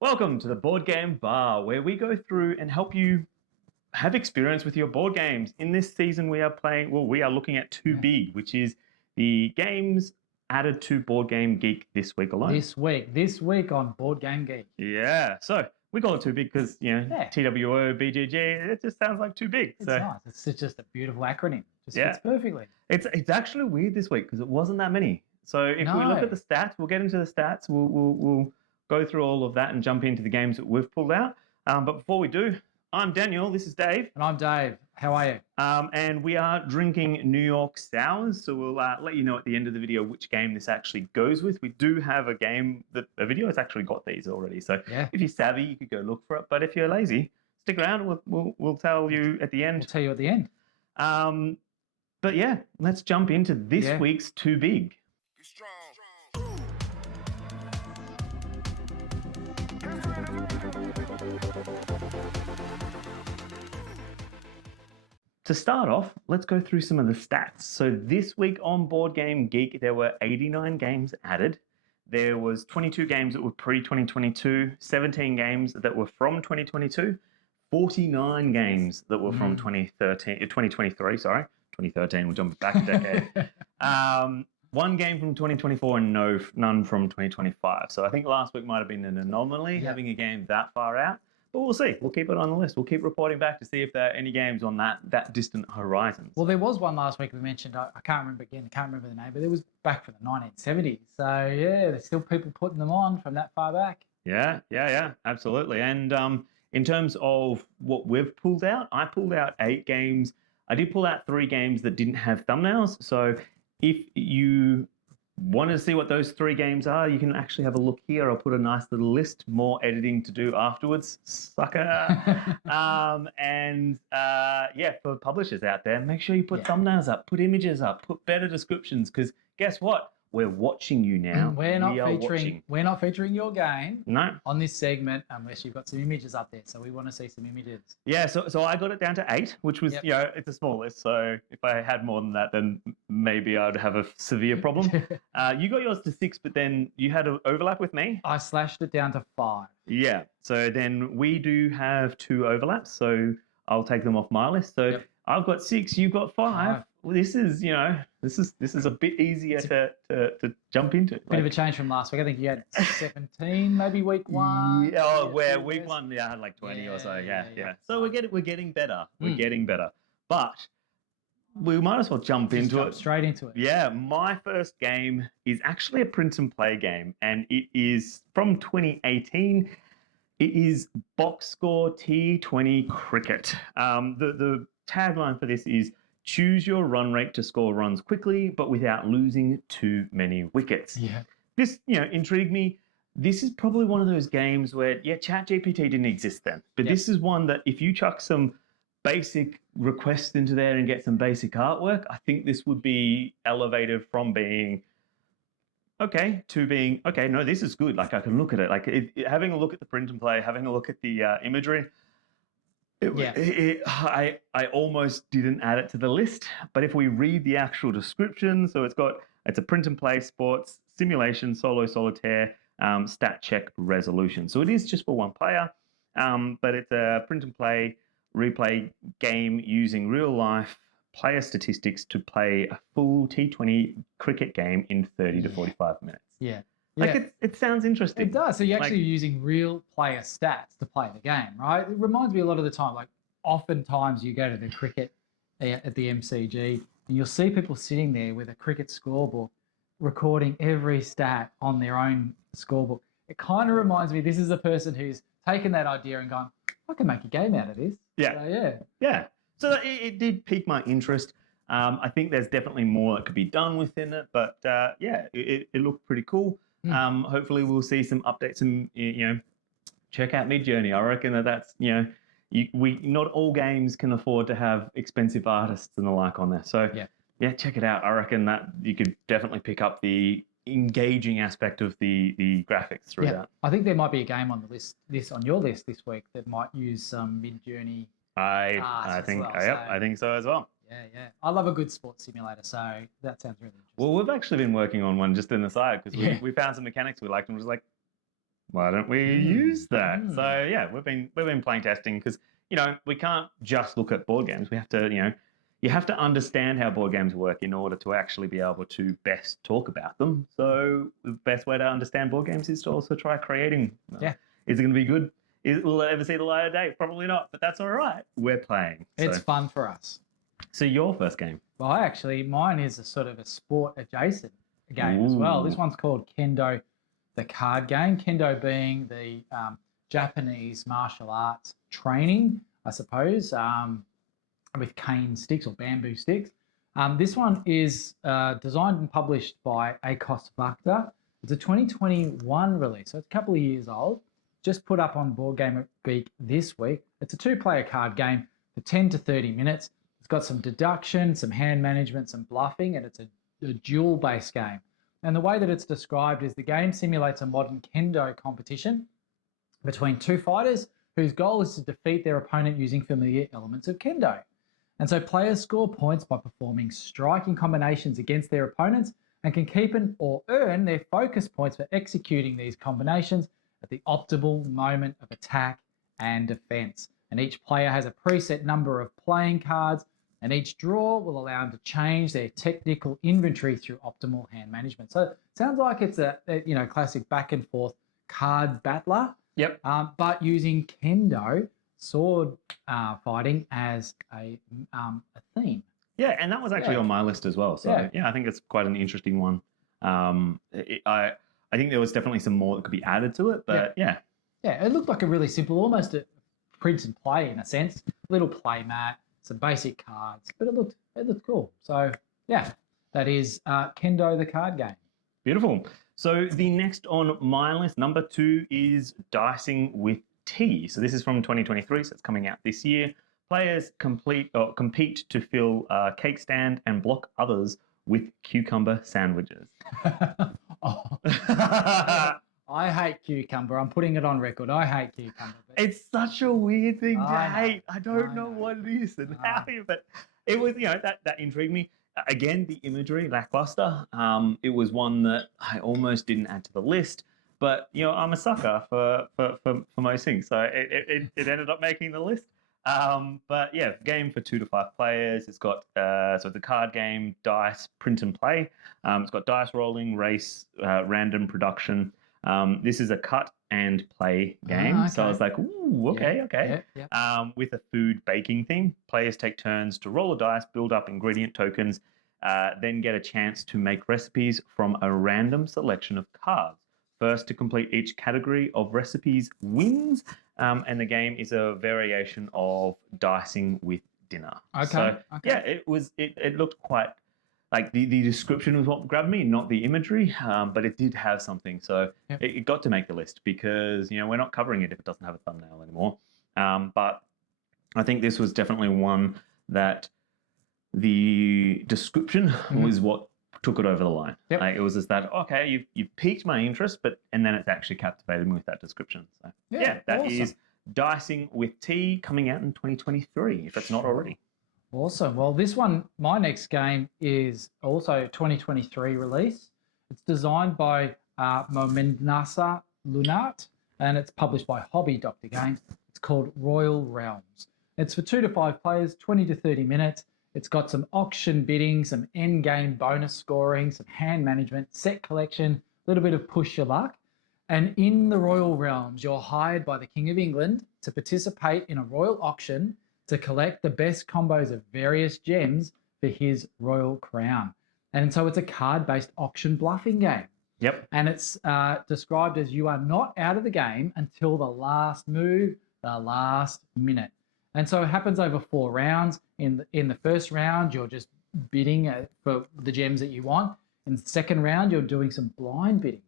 Welcome to the Board Game Bar, where we go through and help you have experience with your board games. In this season, we are looking at Too Big, which is the games added to Board Game Geek this week alone. This week on Board Game Geek. Yeah, so we call it Too Big because, TWO, BGG, it just sounds like too big. It's nice. It's just a beautiful acronym. Just fits perfectly. It's actually weird this week because it wasn't that many. So if we look at the stats, we'll get into the stats. We'll go through all of that and jump into the games that we've pulled out. But before we do, I'm Daniel. This is Dave. And I'm Dave. How are you? And we are drinking New York Sours. So we'll let you know at the end of the video which game this actually goes with. We do have a video that's actually got these already. So if you're savvy, you could go look for it. But if you're lazy, stick around. We'll tell you at the end. We'll tell you at the end. But yeah, let's jump into this week's Too Big. To start off, let's go through some of the stats. So this week on Board Game Geek, there were 89 games added. There was 22 games that were pre-2022, 17 games that were from 2022, 49 games that were from 2023, sorry. 2013, we'll jump back a decade. One game from 2024 and none from 2025. So I think last week might have been an anomaly, having a game that far out. But we'll see. We'll keep it on the list. We'll keep reporting back to see if there are any games on that distant horizon. Well, there was one last week we mentioned. I can't remember the name, but it was back from the 1970s. So yeah, there's still people putting them on from that far back. Yeah, absolutely. And in terms of what we've pulled out, I pulled out 8 games. I did pull out 3 games that didn't have thumbnails. So if you want to see what those 3 games are, you can actually have a look here. I'll put a nice little list, more editing to do afterwards, sucker. For publishers out there, make sure you put thumbnails up, put images up, put better descriptions, because guess what? We're watching you now. We're not featuring your game on this segment unless you've got some images up there. So we want to see some images. Yeah, so I got it down to 8, which was, it's a small list. So if I had more than that, then maybe I'd have a severe problem. You got yours to 6, but then you had an overlap with me. I slashed it down to 5. Yeah, so then we do have 2 overlaps. So I'll take them off my list. So I've got 6, you've got 5. Well, this is a bit easier to jump into. Bit of a change from last week. I think you had 17, maybe week 1. Yeah, week 1, I had like 20 or so. Yeah. So we're getting better. We're getting better. But we might as well jump straight into it. Yeah, my first game is actually a print and play game, and it is from 2018. It is Box Score T20 Cricket. The tagline for this is choose your run rate to score runs quickly, but without losing too many wickets. Yeah. This, intrigued me. This is probably one of those games where, ChatGPT didn't exist then. But this is one that if you chuck some basic requests into there and get some basic artwork, I think this would be elevated from being okay to being, okay, no, this is good. Like I can look at it. Like having a look at the print and play, having a look at the imagery, I almost didn't add it to the list, but if we read the actual description, so it's a print and play sports simulation, solo solitaire, stat check resolution. So it is just for one player, but it's a print and play replay game using real life player statistics to play a full T20 cricket game in 30 to 45 minutes. Yeah. It sounds interesting. It does. So you're actually using real player stats to play the game, right? It reminds me a lot of the time, like oftentimes you go to the cricket at the MCG and you'll see people sitting there with a cricket scorebook recording every stat on their own scorebook. It kind of reminds me, this is a person who's taken that idea and gone, I can make a game out of this. Yeah. So it did pique my interest. I think there's definitely more that could be done within it, but it looked pretty cool. Hopefully we'll see some updates and check out Midjourney. I reckon that's not all games can afford to have expensive artists and the like on there. So check it out. I reckon that you could definitely pick up the engaging aspect of the graphics through that. I think there might be a game on the list, on your list this week, that might use some Midjourney. I think so as well. Yeah. I love a good sports simulator, so that sounds really interesting. Well, we've actually been working on one just in the side because we found some mechanics we liked and was like, why don't we use that? So yeah, we've been playing testing because we can't just look at board games. We have to you have to understand how board games work in order to actually be able to best talk about them. So the best way to understand board games is to also try creating them. Yeah. Is it going to be good? Will it ever see the light of day? Probably not, but that's all right. We're playing. It's fun for us. So your first game? Well, actually, mine is a sort of a sport adjacent game as well. This one's called Kendo, the card game. Kendo being the Japanese martial arts training, I suppose, with cane sticks or bamboo sticks. This one is designed and published by ACOS Factor. It's a 2021 release, so it's a couple of years old. Just put up on Board Game Geek this week. It's a 2-player card game for 10 to 30 minutes. It's got some deduction, some hand management, some bluffing, and it's a duel-based game. And the way that it's described is the game simulates a modern kendo competition between two fighters whose goal is to defeat their opponent using familiar elements of kendo. And so players score points by performing striking combinations against their opponents and can keep or earn their focus points for executing these combinations at the optimal moment of attack and defense. And each player has a preset number of playing cards, and each draw will allow them to change their technical inventory through optimal hand management. So it sounds like it's a classic back and forth card battler. Yep. But using kendo, sword fighting, as a theme. Yeah, and that was actually on my list as well. So yeah, I think it's quite an interesting one. I think there was definitely some more that could be added to it, but yeah. Yeah, it looked like a really simple, almost a print and play in a sense. Little play mat, some basic cards, but it looked cool. So yeah, that is Kendo the card game. Beautiful. So the next on my list, number 2, is Dicing with Tea. So this is from 2023, so it's coming out this year. Players compete to fill a cake stand and block others with cucumber sandwiches. I hate cucumber. I'm putting it on record. I hate cucumber. It's such a weird thing to hate. I don't know what it is and how, but it was, that intrigued me. Again, the imagery, lackluster. It was one that I almost didn't add to the list, but I'm a sucker for most things, so it ended up making the list. But yeah, game for 2 to 5 players. It's got so it's a card game, dice, print and play. It's got dice rolling, race, random production. This is a cut and play game. Okay. So I was like, ooh, okay. Yeah. With a food baking thing. Players take turns to roll a dice, build up ingredient tokens, then get a chance to make recipes from a random selection of cards. First to complete each category of recipes wins, and the game is a variation of dicing with dinner. Okay. Yeah, it looked quite like the description was what grabbed me, not the imagery, but it did have something. So it got to make the list because we're not covering it if it doesn't have a thumbnail anymore. But I think this was definitely one that the description was what took it over the line. Yep. Like, it was just that, okay, you've piqued my interest, and then it's actually captivated me with that description. So that is Dicing with Tea, coming out in 2023, if it's not already. Awesome. Well, this one, my next game, is also 2023 release. It's designed by Momenasa Lunat, and it's published by Hobby Dr. Games. It's called Royal Realms. It's for 2 to 5 players, 20 to 30 minutes. It's got some auction bidding, some end game bonus scoring, some hand management, set collection, a little bit of push your luck. And in the Royal Realms, you're hired by the King of England to participate in a royal auction to collect the best combos of various gems for his royal crown. And so it's a card-based auction bluffing game. Yep. And it's described as you are not out of the game until the last move, the last minute. And so it happens over 4 rounds. In the first round, you're just bidding for the gems that you want. In the second round, you're doing some blind bidding.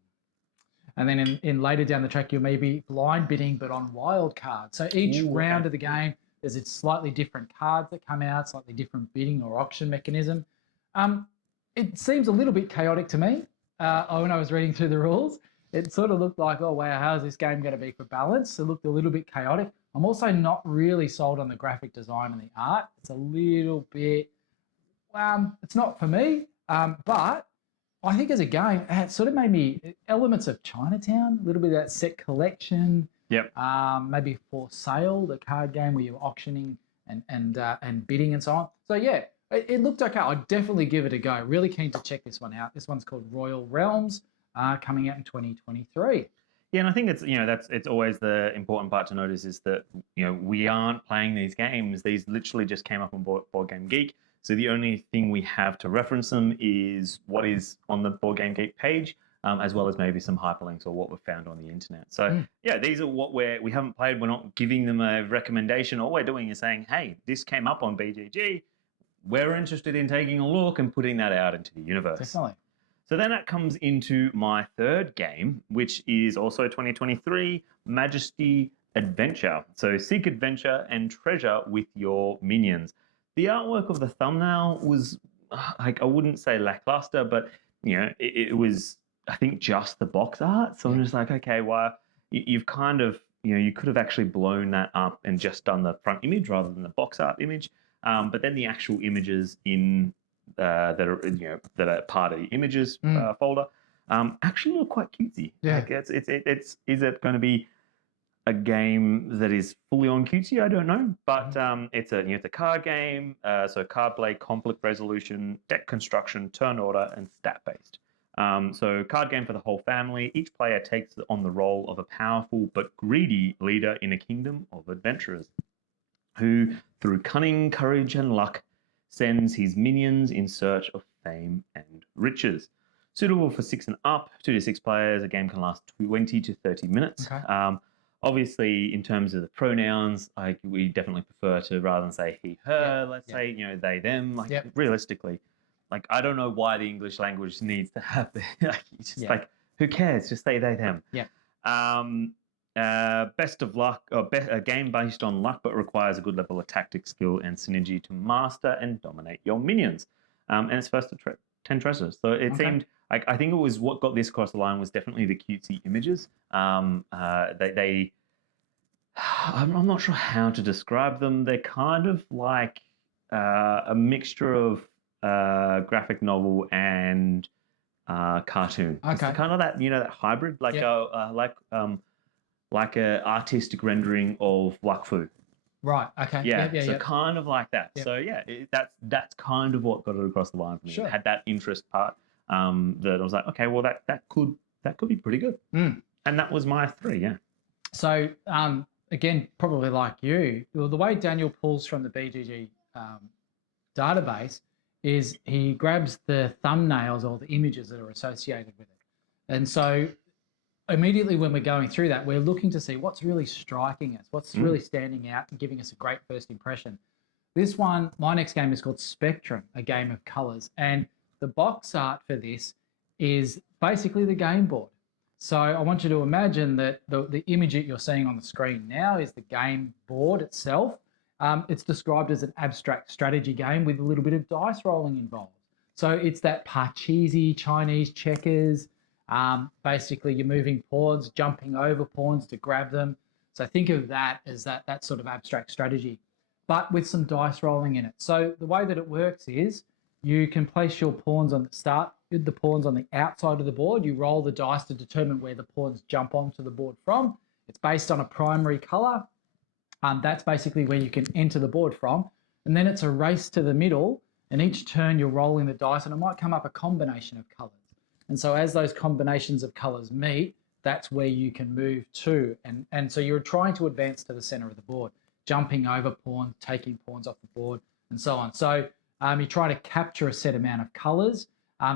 And then in later down the track, you may be blind bidding, but on wild cards. So each round of the game, there's a slightly different cards that come out, slightly different bidding or auction mechanism. It seems a little bit chaotic to me when I was reading through the rules. It sort of looked like, oh, wow, how's this game going to be for balance? It looked a little bit chaotic. I'm also not really sold on the graphic design and the art. It's a little bit, it's not for me, but I think as a game, it sort of made me elements of Chinatown, a little bit of that set collection. Yep. Maybe For Sale, the card game where you're auctioning and bidding and so on. So yeah, it looked okay. I'd definitely give it a go. Really keen to check this one out. This one's called Royal Realms, coming out in 2023. Yeah, and I think it's always the important part to notice is that we aren't playing these games. These literally just came up on Board Game Geek. So the only thing we have to reference them is what is on the Board Game Geek page, as well as maybe some hyperlinks or what we've found on the internet. So yeah, these are what we haven't played. We're not giving them a recommendation. All we're doing is saying, hey, this came up on BGG. We're interested in taking a look and putting that out into the universe. Definitely. So then that comes into my third game, which is also 2023, Majesty Adventure. So seek adventure and treasure with your minions. The artwork of the thumbnail was, I wouldn't say lackluster, but it was, I think, just the box art. So I'm just like, okay, well, you've kind of, you could have actually blown that up and just done the front image rather than the box art image. But then the actual images in that are part of the images folder actually look quite cutesy. Yeah. Like is it going to be a game that is fully on cutesy? I don't know, but it's a card game, so card play, conflict resolution, deck construction, turn order, and stat based. So card game for the whole family. Each player takes on the role of a powerful but greedy leader in a kingdom of adventurers, who, through cunning, courage, and luck, sends his minions in search of fame and riches. Suitable for 6 and up, 2 to 6 players. A game can last 20 to 30 minutes. Okay. Obviously, in terms of the pronouns, we definitely prefer to, rather than say he, her, let's say they, them. Realistically, I don't know why the English language needs to have who cares? Just say they, them. Yeah. Best of luck, a game based on luck, but requires a good level of tactic, skill, and synergy to master and dominate your minions. And it's first to 10 treasures. So it seemed, I think it was what got this across the line was definitely the cutesy images. I'm not sure how to describe them. They're kind of like a mixture of graphic novel and cartoon. Okay. It's kind of that that hybrid, like a artistic rendering of Wakfu. Right. Okay. So kind of like that. Yep. So yeah, that's kind of what got it across the line for me. Sure. It had that interest part that I was like, okay, well that could be pretty good. And that was my 3. Yeah. So again, probably like you, the way Daniel pulls from the BGG database is he grabs the thumbnails or the images that are associated with it, and so immediately when we're going through that, we're looking to see what's really striking us, what's really standing out and giving us a great first impression. This one, my next game is called Spectrum, a game of colors. And the box art for this is basically the game board. So I want you to imagine that the image that you're seeing on the screen now is the game board itself. It's described as an abstract strategy game with a little bit of dice rolling involved. So it's that Parcheesi Chinese checkers. Basically, you're moving pawns, jumping over pawns to grab them. So think of that as that sort of abstract strategy, but with some dice rolling in it. So the way that it works is you can place your pawns on the start, with the pawns on the outside of the board. You roll the dice to determine where the pawns jump onto the board from. It's based on a primary color. That's basically where you can enter the board from. And then it's a race to the middle, and each turn you're rolling the dice, and it might come up a combination of colors. And so as those combinations of colors meet, that's where you can move to. And so you're trying to advance to the center of the board, jumping over pawns, taking pawns off the board, and so on. So you're trying to capture a set amount of colors.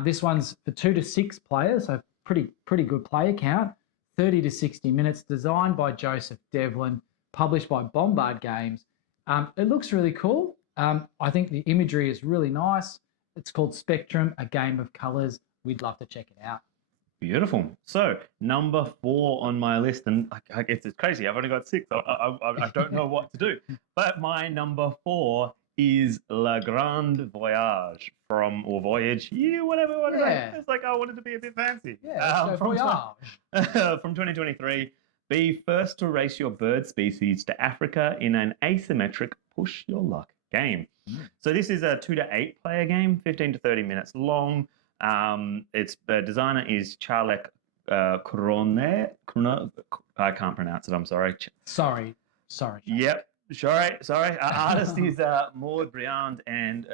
This one's for 2 to 6 players, so pretty good player count, 30 to 60 minutes, designed by Joseph Devlin, published by Bombard Games. It looks really cool. I think the imagery is really nice. It's called Spectrum, a game of colors. We'd love to check it out. Beautiful. So number 4 on my list, and I guess it's crazy. I've only got 6. I don't know what to do. But my number 4 is Le Grand Voyage or Voyage. Whatever. It's like I wanted to be a bit fancy. Yeah, from 2023. Be first to race your bird species to Africa in an asymmetric push your luck game. So this is a 2 to 8 player game, 15 to 30 minutes long. Its the designer is Charlek Krone. I can't pronounce it. I'm sorry. Sorry. Yep. Sorry. Artist is Maud Briand and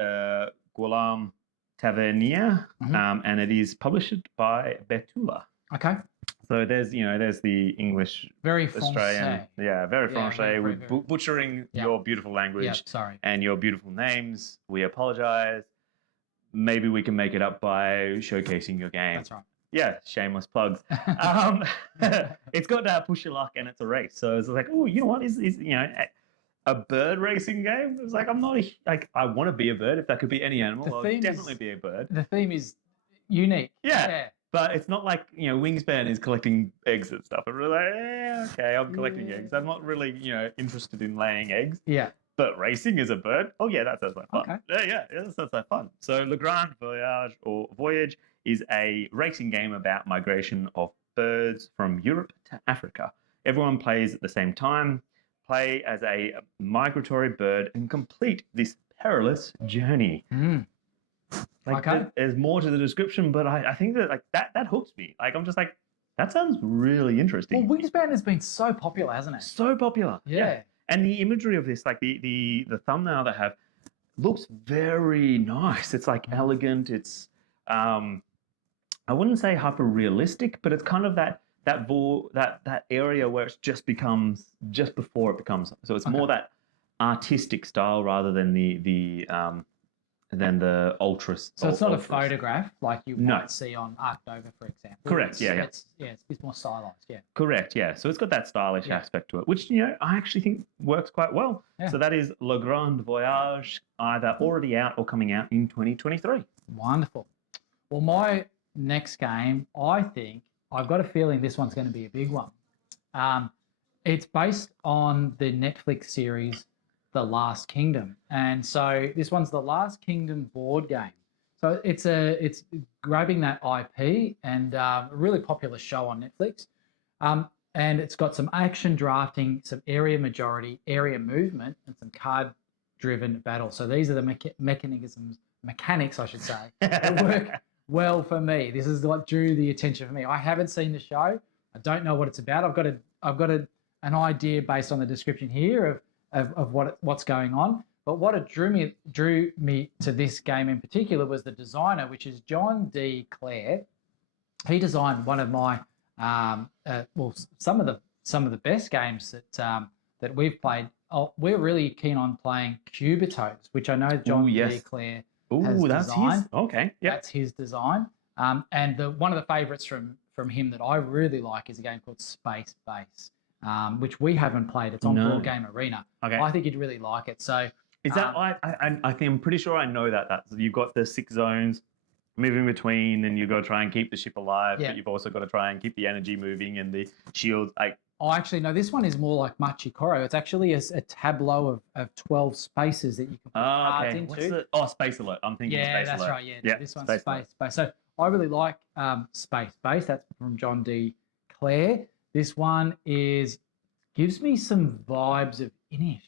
Ghulam Tavernier, and it is published by Betula. Okay. So there's the English, Very Australian, Francais. very Yeah, Francais. very, We're very- butchering Yeah. your beautiful language Yeah, sorry. and your beautiful names. We apologize. Maybe we can make it up by showcasing your game. That's right. Yeah, shameless plugs. It's got push your luck and it's a race. So it's like, oh, you know what? Is a bird racing game? It's like I'm not I want to be a bird. If that could be any animal, The I'll theme definitely is- be a bird. The theme is unique. Yeah. But it's not like Wingspan is collecting eggs and stuff. I'm really like, okay, I'm collecting eggs. I'm not really interested in laying eggs. Yeah. But racing as a bird, oh yeah, that sounds like fun. Okay. Yeah, that sounds like fun. So Le Grand Voyage or Voyage is a racing game about migration of birds from Europe to Africa. Everyone plays at the same time. Play as a migratory bird and complete this perilous journey. Okay. There's more to the description, but I think that hooks me. Like I'm just like, that sounds really interesting. Well, Wingspan has been so popular, hasn't it? So popular. Yeah. And the imagery of this, like the thumbnail they have, looks very nice. It's like elegant. It's I wouldn't say hyper realistic, but it's kind of that area where it's just before it becomes. So it's more that artistic style rather than the ultra. So it's not a photograph like you might see on Arctover, for example. Correct. It's more stylized. Yeah. Correct. Yeah. So it's got that stylish aspect to it, which I actually think works quite well. Yeah. So that is Le Grand Voyage, either already out or coming out in 2023. Wonderful. Well, my next game, I think I've got a feeling this one's going to be a big one. It's based on the Netflix series The Last Kingdom, and so this one's the Last Kingdom board game. So it's grabbing that IP and a really popular show on Netflix, and it's got some action drafting, some area majority, area movement, and some card-driven battle. So these are the mechanics, I should say, that work well for me. This is what drew the attention for me. I haven't seen the show. I don't know what it's about. I've got an idea based on the description here of what's going on. But what drew me to this game in particular was the designer, which is John D. Clare. He designed one of my some of the best games that we've played. We're really keen on playing Cubitos, which I know John D. Clare has designed. Okay. Yeah, that's his design. And one of the favourites from him that I really like is a game called Space Base, which we haven't played. It's on Board Game Arena. Okay. I think you'd really like it. So is that I think I'm pretty sure I know that you've got the 6 zones moving between, and you've got to try and keep the ship alive, but you've also got to try and keep the energy moving and the shields. Actually, no, this one is more like Machikoro. It's actually a tableau of 12 spaces that you can put cards into. Space Alert. I'm thinking Space Alert. Yeah, that's right. Yeah, this one's Space Base. So I really like Space Base. That's from John D. Clare. This one gives me some vibes of Inish,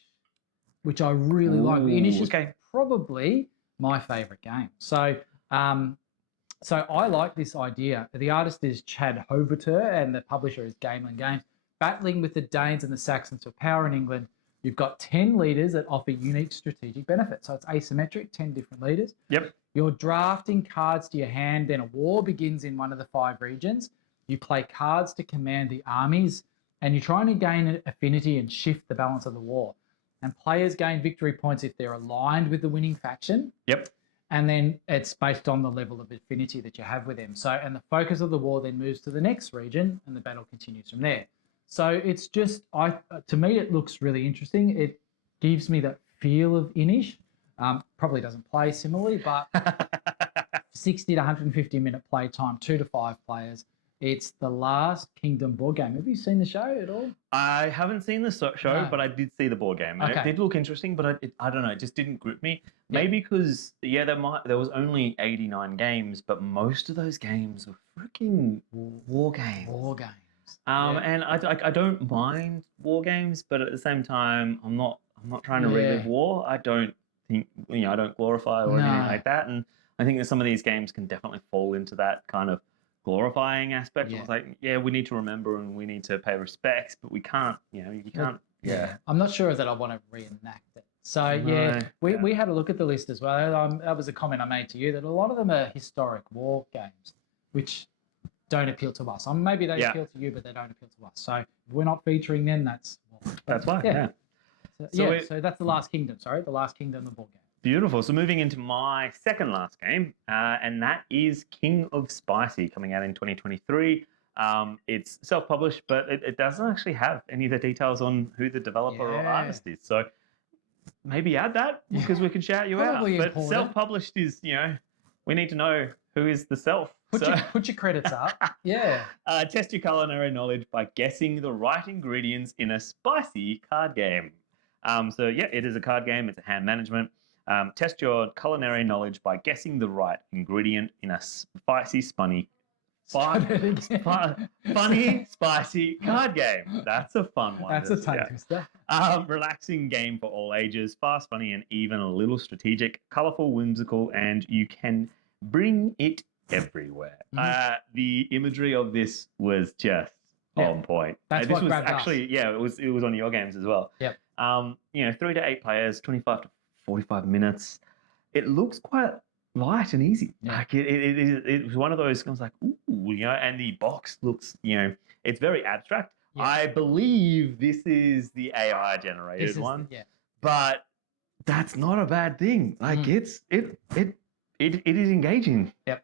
which I really like. Inish is probably my favourite game. So I like this idea. The artist is Chad Hoverter and the publisher is Gamelin Games. Battling with the Danes and the Saxons for power in England, you've got 10 leaders that offer unique strategic benefits. So it's asymmetric, 10 different leaders. Yep. You're drafting cards to your hand, then a war begins in one of the 5 regions. You play cards to command the armies, and you're trying to gain an affinity and shift the balance of the war. And players gain victory points if they're aligned with the winning faction. Yep. And then it's based on the level of affinity that you have with them. So, and the focus of the war then moves to the next region, and the battle continues from there. So it's just, to me, it looks really interesting. It gives me that feel of Inish. Probably doesn't play similarly, but 60 to 150 minute play time, 2 to 5 players. It's the Last Kingdom board game. Have you seen the show at all? I haven't seen the show, but I did see the board game. It did look interesting, but I don't know. It just didn't grip me. Maybe because, there was only 89 games, but most of those games were freaking war games. War games. And I don't mind war games, but at the same time, I'm not trying to relive war. I don't think I don't glorify or anything like that. And I think that some of these games can definitely fall into that kind of glorifying aspect. Yeah. It's like, yeah, we need to remember and we need to pay respects, but we can't, you can't. Yeah. I'm not sure that I want to reenact it. So yeah, we had a look at the list as well. That was a comment I made to you that a lot of them are historic war games, which don't appeal to us. Maybe they appeal to you, but they don't appeal to us. So if we're not featuring them, that's why. Yeah. So that's the Last Kingdom. Sorry, the Last Kingdom, the board game. Beautiful. So moving into my second last game, and that is King of Spicy, coming out in 2023. It's self-published, but it doesn't actually have any of the details on who the developer or artist is. So maybe add that because we can shout you out. But self-published is, we need to know who is the self. Put your credits up. Yeah. Test your culinary knowledge by guessing the right ingredients in a spicy card game. So yeah, it is a card game. It's a hand management. Test your culinary knowledge by guessing the right ingredient in a spicy, funny, spicy card game. That's a fun one. That's a tongue twister. Relaxing game for all ages. Fast, funny, and even a little strategic. Colorful, whimsical, and you can bring it everywhere. The imagery of this was just on point. That's this what was grabbed actually us. it was on your games as well. Yep. 3 to 8 players, 25 to 45 minutes. It looks quite light and easy. Yeah. Like it was one of those. I was like, ooh, and the box looks, it's very abstract. Yeah. I believe this is the AI generated one. But that's not a bad thing. Like it is engaging. Yep.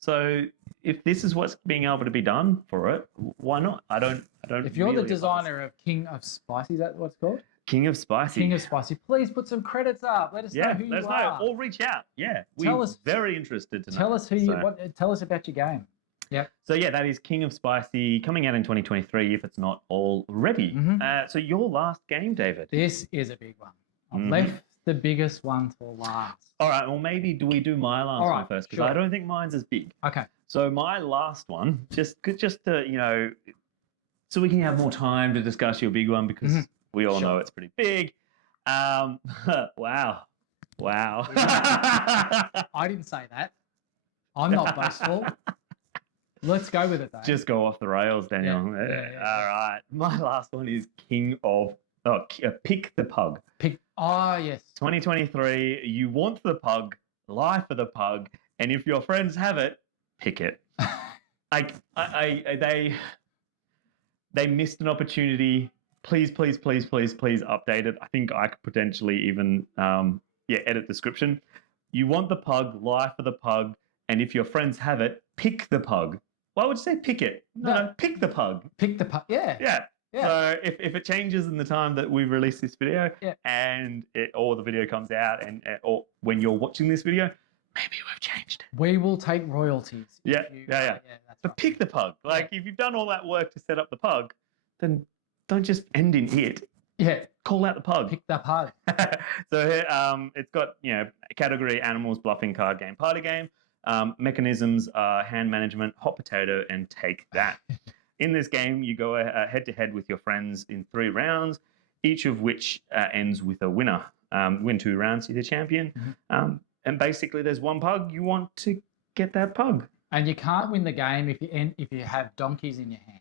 So if this is what's being able to be done for it, why not? I don't. If you're the designer of King of Spicy, is that what it's called? King of Spicy. King of Spicy. Please put some credits up. Let us know who you are. Or reach out. Yeah, we're very interested to know. Tell us tell us about your game. Yeah. So yeah, that is King of Spicy, coming out in 2023 if it's not already. So your last game, David. This is a big one. I've left the biggest one for last. All right. Well, maybe do we do my last one first? Because I don't think mine's as big. Okay. So my last one, just to so we can have more time to discuss your big one because we all know it's pretty big. Wow. I didn't say that. I'm not boastful. Let's go with it, though. Just go off the rails, Daniel. All right. My last one is Pick the Pug. Yes. 2023. You want the pug, lie for the pug, and if your friends have it, pick it. They missed an opportunity. Please update it. I think I could potentially even edit description. You want the pug, lie for the pug, and if your friends have it, pick the pug. Why would you say pick it? No, pick the pug. Pick the pug. Yeah. So if it changes in the time that we release this video and or the video comes out or when you're watching this video, maybe we've changed it. We will take royalties. Yeah. That's but pick the pug. Like if you've done all that work to set up the pug, then don't just end in it. Yeah. Call out the pug. Pick the pug. So it's got, category animals, bluffing, card game, party game. Mechanisms are hand management, hot potato, and take that. In this game, you go head-to-head with your friends in 3 rounds, each of which ends with a winner. Win 2 rounds, you're the champion. And basically, there's one pug. You want to get that pug. And you can't win the game if you have donkeys in your hand.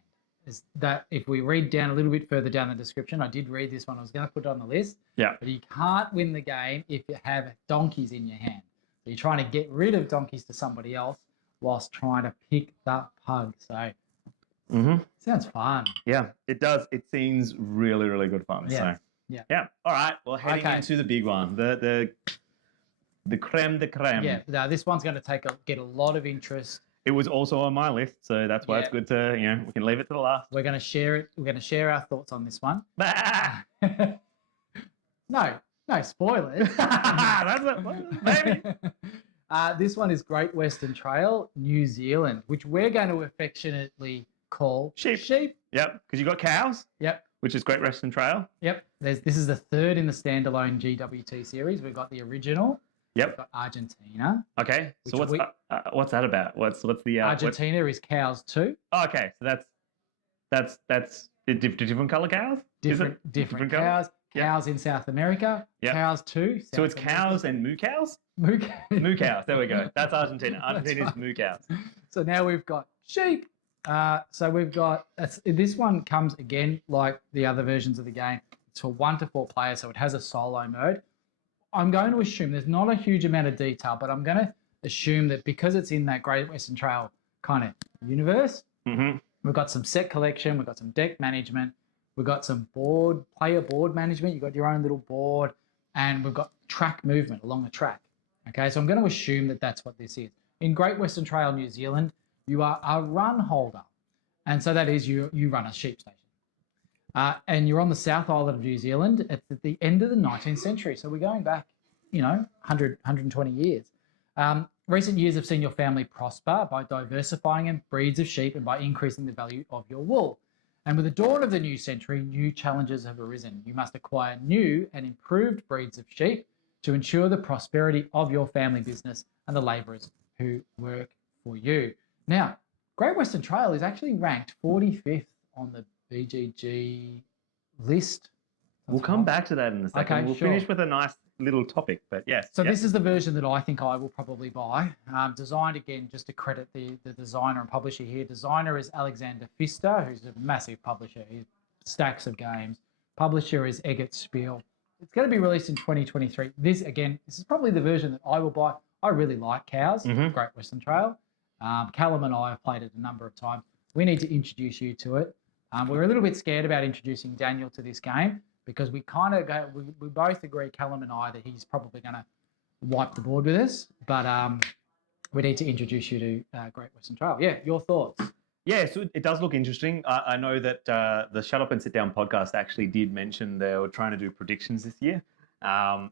Is that if we read down a little bit further down the description, I did read this one. I was going to put it on the list. Yeah. But you can't win the game if you have donkeys in your hand. So you're trying to get rid of donkeys to somebody else whilst trying to pick that pug. So sounds fun. Yeah, it does. It seems really, really good fun. Yeah. So, yeah. All right. Well, heading into the big one, the creme de creme. Yeah. Now this one's going to get a lot of interest. It was also on my list, so that's why it's good to we can leave it to the last. We're going to share it. We're going to share our thoughts on this one. No spoilers. Maybe. This one is Great Western Trail, New Zealand, which we're going to affectionately call sheep. Yep, because you've got cows. Yep. Which is Great Western Trail. Yep. This is the 3rd in the standalone GWT series. We've got the original. Yep. We've got Argentina. Okay. So what's that about? What's the Argentina is cows too. Oh, okay. So that's different color cows. Different cows. Yep. Cows in South America. Yep. Cows too. So it's cows and moo cows? Moo Moo cows. There we go. That's Argentina. Argentina's right. moo cows. So now we've got sheep. So we've got this one comes again like the other versions of the game. It's for 1 to 4 players, so it has a solo mode. I'm going to assume there's not a huge amount of detail, but I'm going to assume that because it's in that Great Western Trail kind of universe, we've got some set collection, we've got some deck management, we've got some player board management. You've got your own little board, and we've got track movement along the track. Okay, so I'm going to assume that that's what this is. In Great Western Trail, New Zealand, you are a run holder, and so that is you run a sheep station. And you're on the South Island of New Zealand at the end of the 19th century. So we're going back, 120 years. Recent years have seen your family prosper by diversifying in breeds of sheep and by increasing the value of your wool. And with the dawn of the new century, new challenges have arisen. You must acquire new and improved breeds of sheep to ensure the prosperity of your family business and the labourers who work for you. Now, Great Western Trail is actually ranked 45th on the BGG list. We'll come back to that in a second. Okay, we'll finish with a nice little topic, but yes. So this is the version that I think I will probably buy. Designed again, just to credit the designer and publisher here. Designer is Alexander Pfister, who's a massive publisher. He's stacks of games. Publisher is Eggert Spiel. It's going to be released in 2023. This is probably the version that I will buy. I really like Cows, Great Western Trail. Callum and I have played it a number of times. We need to introduce you to it. We're a little bit scared about introducing Daniel to this game because we both agree, Callum and I, that he's probably going to wipe the board with us. But we need to introduce you to Great Western Trail. Yeah, your thoughts? Yeah, so it does look interesting. I know that the Shut Up and Sit Down podcast actually did mention they were trying to do predictions this year.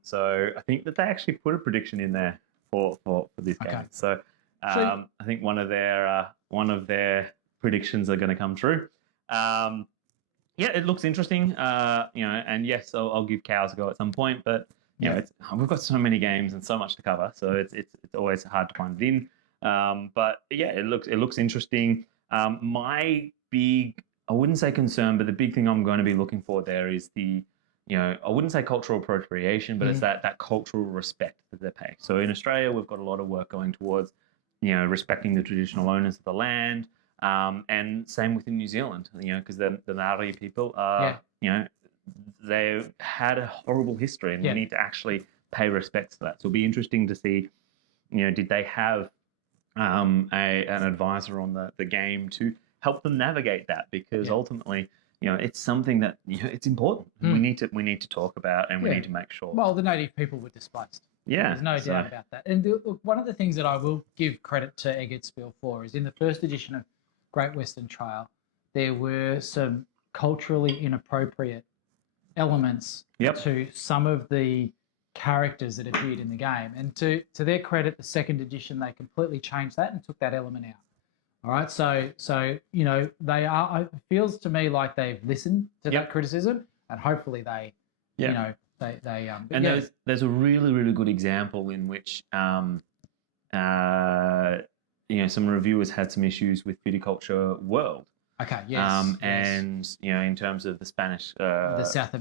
So I think that they actually put a prediction in there for this game. So I think one of their predictions are going to come true. Yeah, it looks interesting. And yes, I'll give Cows a go at some point. But we've got so many games and so much to cover, so it's always hard to find it in. But yeah, it looks interesting. My big, I wouldn't say concern, but the big thing I'm going to be looking for there is the, I wouldn't say cultural appropriation, but it's that cultural respect that they pay. So in Australia, we've got a lot of work going towards, respecting the traditional owners of the land. And same within New Zealand, because the Maori people are, they had a horrible history, and we need to actually pay respects to that. So it'll be interesting to see, did they have an advisor on the game to help them navigate that? Because ultimately, it's something that it's important. We need to talk about, and we need to make sure. Well, the native people were displaced. Yeah, there's no doubt about that. And look, one of the things that I will give credit to Eggert Spiel for is in the first edition of Great Western Trail, there were some culturally inappropriate elements to some of the characters that appeared in the game. And to their credit, the second edition, they completely changed that and took that element out. All right, so they are. It feels to me like they've listened to that criticism, and hopefully they, And there's a really, really good example in which some reviewers had some issues with Viticulture World. Okay. Yes. And in terms of the Spanish, the South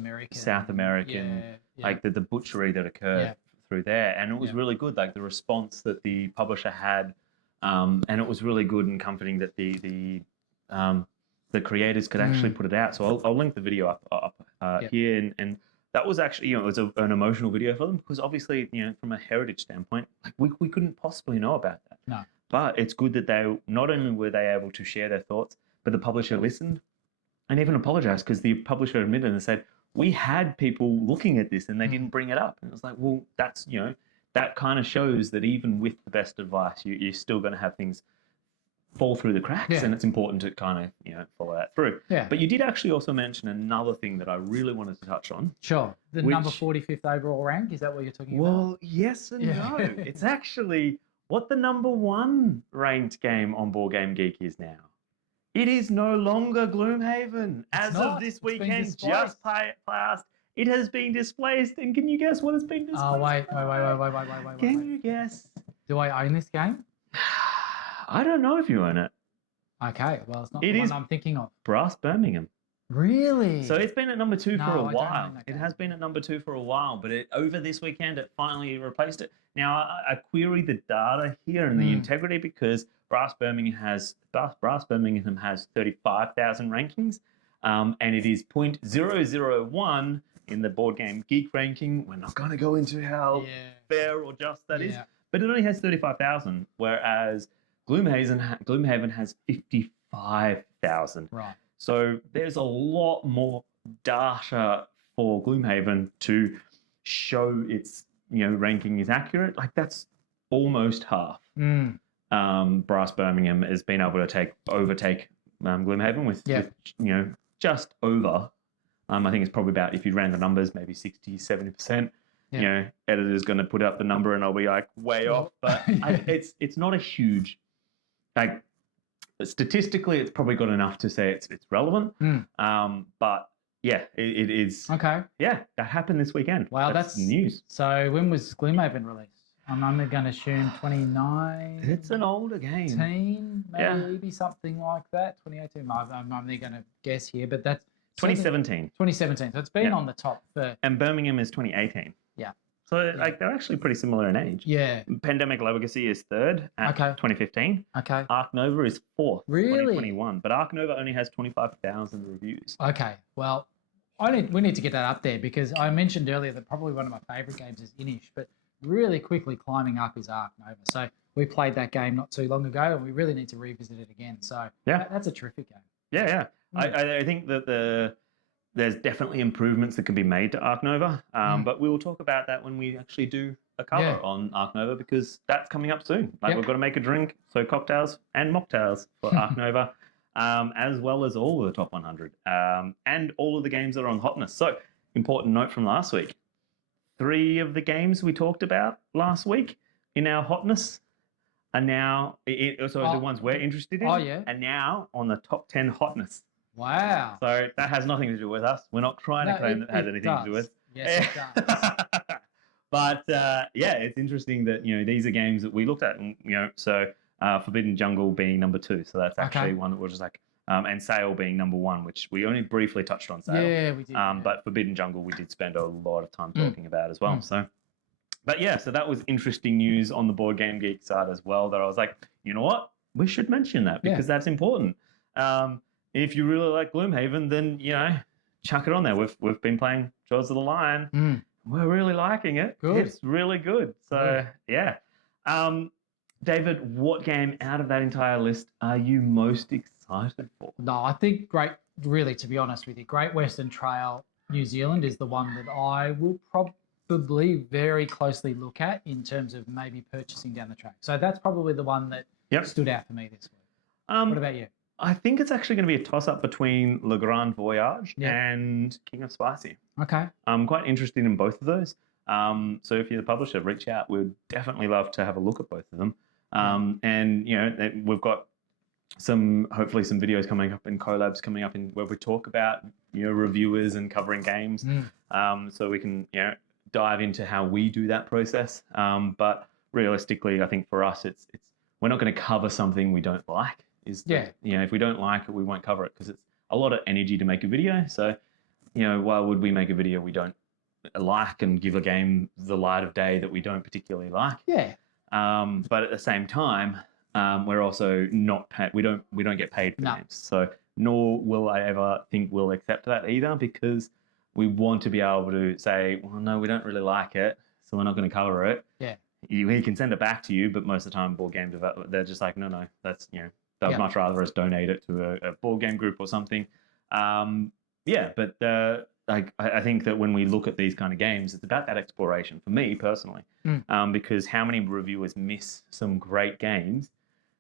American, like the butchery that occurred through there, and it was really good. Like the response that the publisher had, and it was really good and comforting that the creators could actually put it out. So I'll link the video up here, and that was actually it was an emotional video for them because obviously from a heritage standpoint, like we couldn't possibly know about that. No. But it's good that they not only were they able to share their thoughts, but the publisher listened and even apologized because the publisher admitted and said, we had people looking at this and they didn't bring it up. And it was like, well, that's, that kind of shows that even with the best advice, you're still going to have things fall through the cracks, and it's important to kind of, follow that through. Yeah. But you did actually also mention another thing that I really wanted to touch on. Sure. The number 45th overall rank, is that what you're talking about? Well, yes and no. It's actually what the number 1 ranked game on Board Game Geek is now. It is no longer Gloomhaven. As of this weekend, just passed, it has been displaced. And can you guess what has been displaced? Oh, wait. Can you guess? Do I own this game? I don't know if you own it. Okay, well, it's not the one I'm thinking of. Brass Birmingham. Really? So it's been at number 2 for No, a I don't while. own that It game. has been at number 2 for a while, but over this weekend it finally replaced it. Now I query the data here and the integrity because Brass Birmingham has 35,000 rankings, and it is 0.001 in the Board Game Geek ranking. We're not going to go into how fair or just that is, but it only has 35,000, whereas Gloomhaven has 55,000. Right. So there's a lot more data for Gloomhaven to show its ranking is accurate. Like that's almost half. Brass Birmingham has been able to overtake Gloomhaven with just over. I think it's probably about, if you ran the numbers, maybe 60-70%. Editor's going to put up the number and I'll be like way off, but it's not a huge, like, statistically it's probably got enough to say it's relevant. But yeah, it is. Okay. Yeah, that happened this weekend. Wow, that's news. So when was Gloomhaven released? I'm only going to assume 2019. It's an older game. Maybe something like that. 2018. I'm only going to guess here, but that's 2017. 2017. So it's been on the top for. And Birmingham is 2018. Yeah. So like they're actually pretty similar in age. Yeah. Pandemic Legacy is 3rd at 2015. Okay. Ark Nova is 4th. Really? 2021. But Ark Nova only has 25,000 reviews. Okay. Well, we need to get that up there because I mentioned earlier that probably one of my favourite games is Inish, but really quickly climbing up is Ark Nova. So we played that game not too long ago and we really need to revisit it again. So that's a terrific game. Yeah. I think that there's definitely improvements that can be made to Ark Nova, but we will talk about that when we actually do a cover on Ark Nova because that's coming up soon. Like we've got to make a drink, so cocktails and mocktails for Ark Nova, as well as all of the top 100 and all of the games that are on hotness. So important note from last week. 3 of the games we talked about last week in our hotness are now, the ones we're interested in, are now on the top 10 hotness. Wow. So that has nothing to do with us. We're not trying to claim that it has anything to do with us. Yes, it does. But it's interesting that these are games that we looked at, and so Forbidden Jungle being number 2. So that's actually one that we're just like, and Sail being number 1, which we only briefly touched on Sail. Yeah, we did. But Forbidden Jungle we did spend a lot of time talking about as well. So, but so that was interesting news on the Board Game Geek side as well. That I was like, you know what, we should mention that because that's important. If you really like Gloomhaven, then chuck it on there. We've been playing Jaws of the Lion. We're really liking it. Good. It's really good. So David, what game out of that entire list are you most excited for? No, I think really, to be honest with you, Great Western Trail New Zealand is the one that I will probably very closely look at in terms of maybe purchasing down the track. So that's probably the one that stood out for me this week. What about you? I think it's actually going to be a toss-up between Le Grand Voyage and King of Spicy. Okay. I'm quite interested in both of those. So if you're the publisher, reach out. We'd definitely love to have a look at both of them. And we've got hopefully some videos coming up and collabs coming up where we talk about reviewers and covering games. So we can dive into how we do that process. But realistically, I think for us, it's we're not going to cover something we don't like. If we don't like it, we won't cover it because it's a lot of energy to make a video. So, why would we make a video we don't like and give a game the light of day that we don't particularly like? Yeah. But at the same time, we're also not paid. We don't get paid for games. So nor will I ever think we'll accept that either because we want to be able to say, well, no, we don't really like it, so we're not going to cover it. Yeah. We can send it back to you, but most of the time, board game developers, they're just like, no, that's I'd much rather us donate it to a board game group or something. But I think that when we look at these kind of games, it's about that exploration for me personally, because how many reviewers miss some great games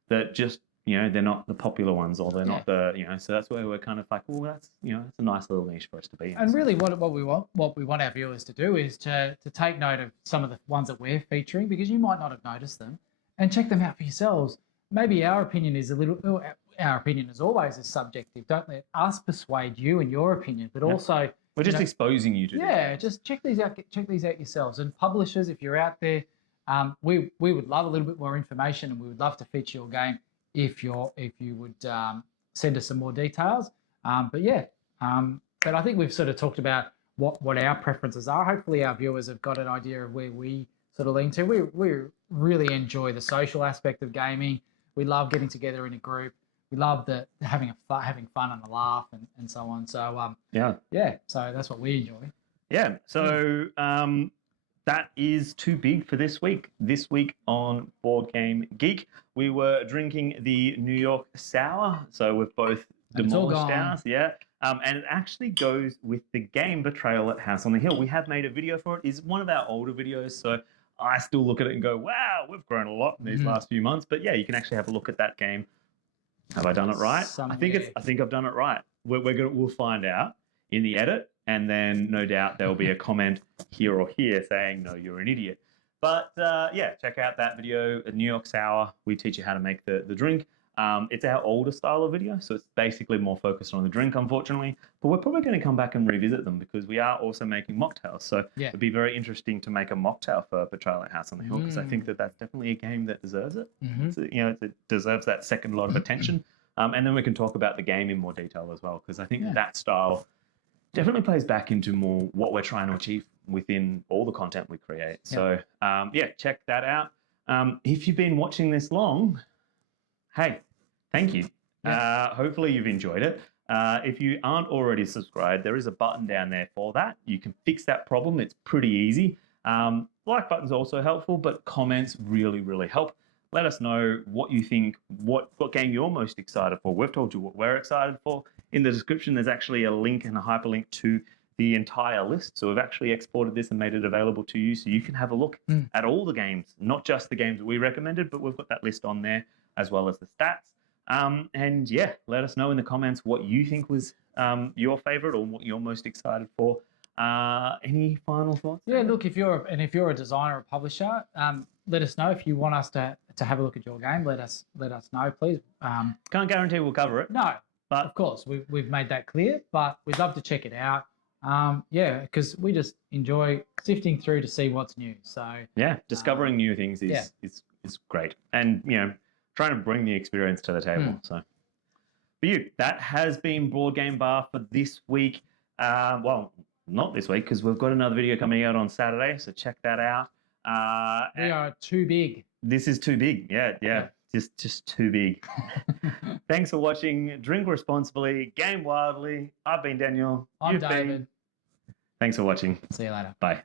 that just, they're not the popular ones or they're not the, so that's where we're kind of like, well, that's, it's a nice little niche for us to be in. And really what we want our viewers to do is to take note of some of the ones that we're featuring because you might not have noticed them and check them out for yourselves. Maybe our opinion is as always is subjective. Don't let us persuade you in your opinion, but also we're just exposing you to this. Just check these out yourselves. And publishers, if you're out there, we would love a little bit more information and we would love to feature your game if you would send us some more details. But I think we've sort of talked about what our preferences are. Hopefully our viewers have got an idea of where we sort of lean to. We really enjoy the social aspect of gaming. We love getting together in a group. We love having fun and a laugh and so on. So so that's what we enjoy. Yeah. So that is too big for this week. This week on Board Game Geek, we were drinking the New York Sour. So we've both demolished ours. Yeah. And it actually goes with the game Betrayal at House on the Hill. We have made a video for it. It's one of our older videos, so I still look at it and go, wow, we've grown a lot in these last few months. But yeah, you can actually have a look at that game. Have I done it right? I think I've done it right. We'll find out in the edit, and then no doubt there will be a comment here or here saying, no, you're an idiot. But yeah, check out that video, New York Sour. We teach you how to make the drink. It's our older style of video, so it's basically more focused on the drink, unfortunately. But we're probably going to come back and revisit them because we are also making mocktails. So it'd be very interesting to make a mocktail for Betrayal at House on the Hill because I think that's definitely a game that deserves it. It deserves that second lot of attention. And then we can talk about the game in more detail as well because I think that style definitely plays back into more what we're trying to achieve within all the content we create. So check that out. If you've been watching this long, hey, thank you. Hopefully you've enjoyed it. If you aren't already subscribed, there is a button down there for that. You can fix that problem. It's pretty easy. Like button's also helpful, but comments really, really help. Let us know what you think, what game you're most excited for. We've told you what we're excited for. In the description, there's actually a link and a hyperlink to the entire list. So we've actually exported this and made it available to you so you can have a look at all the games, not just the games that we recommended, but we've got that list on there as well as the stats. And yeah, let us know in the comments what you think was your favorite or what you're most excited for. Any final thoughts? Yeah, look, if you're a designer or publisher, let us know if you want us to have a look at your game. Let us know, please. Can't guarantee we'll cover it. No, but of course we've made that clear. But we'd love to check it out. Because we just enjoy sifting through to see what's new. So yeah, discovering new things is great, and trying to bring the experience to the table. So for you, that has been Board Game Bar for this week. Well, not this week because we've got another video coming out on Saturday. So check that out. We are too big. This is too big. Yeah. Just too big. Thanks for watching. Drink responsibly, game wildly. I've been Daniel. I'm David. Thanks for watching. See you later. Bye.